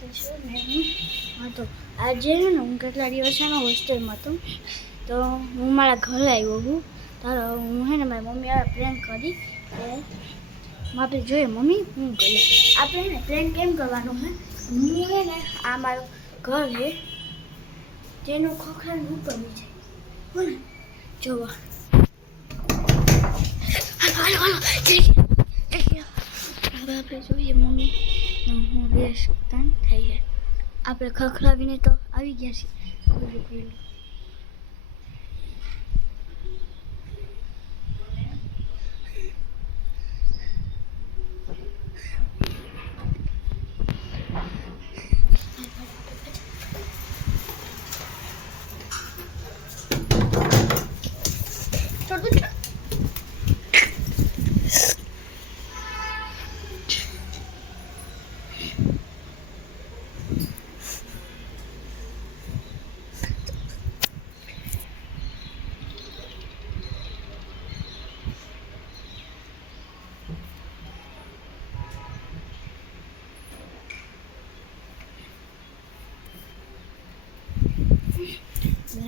નમસ્તે સર મેં હા તો આજે ને હું કેટલા દિવસ છે ને હોસ્ટેલમાં હતો તો હું મારા ઘરે આવ્યો હું તારો હું હે ને મારી મમ્મી આ પ્રેન્ક કરી કે આપણે જોઈએ મમ્મી હું કરી આપણે ને પ્રેન્ક કેમ કરવાનું હે હું હે ને આ મારું ઘર હે જેનું ખોખરાનું ઉપરની છે હો ને જોવા હાલો હાલો હવે આપણે જોઈએ મમ્મી હું દેશ તાન થઈ છે આપણે ખખડાવીને તો આવી ગયા છીએ ખોલું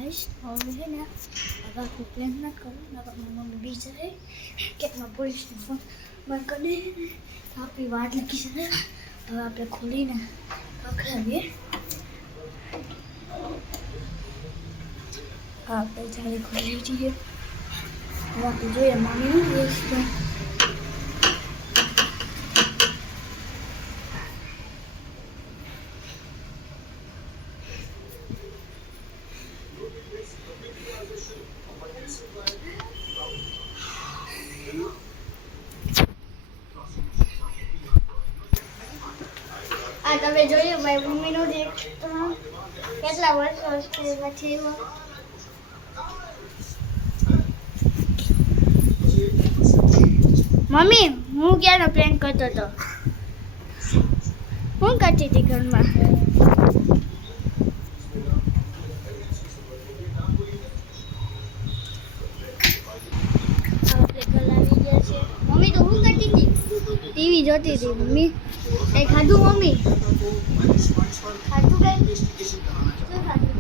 guys, હવે હે ને હવે આપણે પ્રેમ ના કરું ના મારી મમ્મી બીજા હે કેટલા પોલીસનો ફોન બંધ કરી દે ને આપણી વાત લખી છે ને હવે આપણે ખોલીને પકડાવીએ આપણે જાળી ખોલી છીએ હવે આપણે જોઈએ મમ્મીનું દેશ આ તમે જોયું મારી મમ્મીનું દેખ કેટલા વર્ષ હોસ્ટેલમાં છે મમ્મી હું ક્યાંનો પ્રેન્ક કરતો હતો હું કરતી હતી ઘરમાં મમ્મી તો હું કરતી હતી ટીવી જોતી હતી મમ્મી કઈ ખાધું મમ્મી ખાધું કઈ શું ખાધું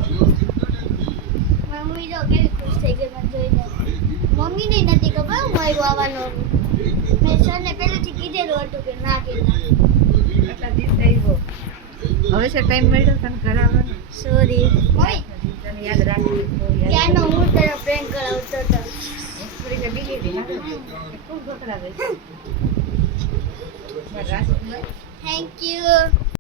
મમ્મી જો કેવી ખુશ થઈ ગઈ મને જોઈને મમ્મીને નથી ખબર હું આવ્યો આવવાનો મેં સરને પહેલેથી કીધેલું હતું કે ના કે એટલા દિવસ આવ્યો હવે છે ટાઈમ મળ્યો તને કરાવવાનો સોરી તને યાદ રાખી ક્યાંનો હું તને પ્રેન્ક કરાવતો હતો થોડી બીજી હતી ખૂબ ગોખડા ગઈ થેન્ક યુ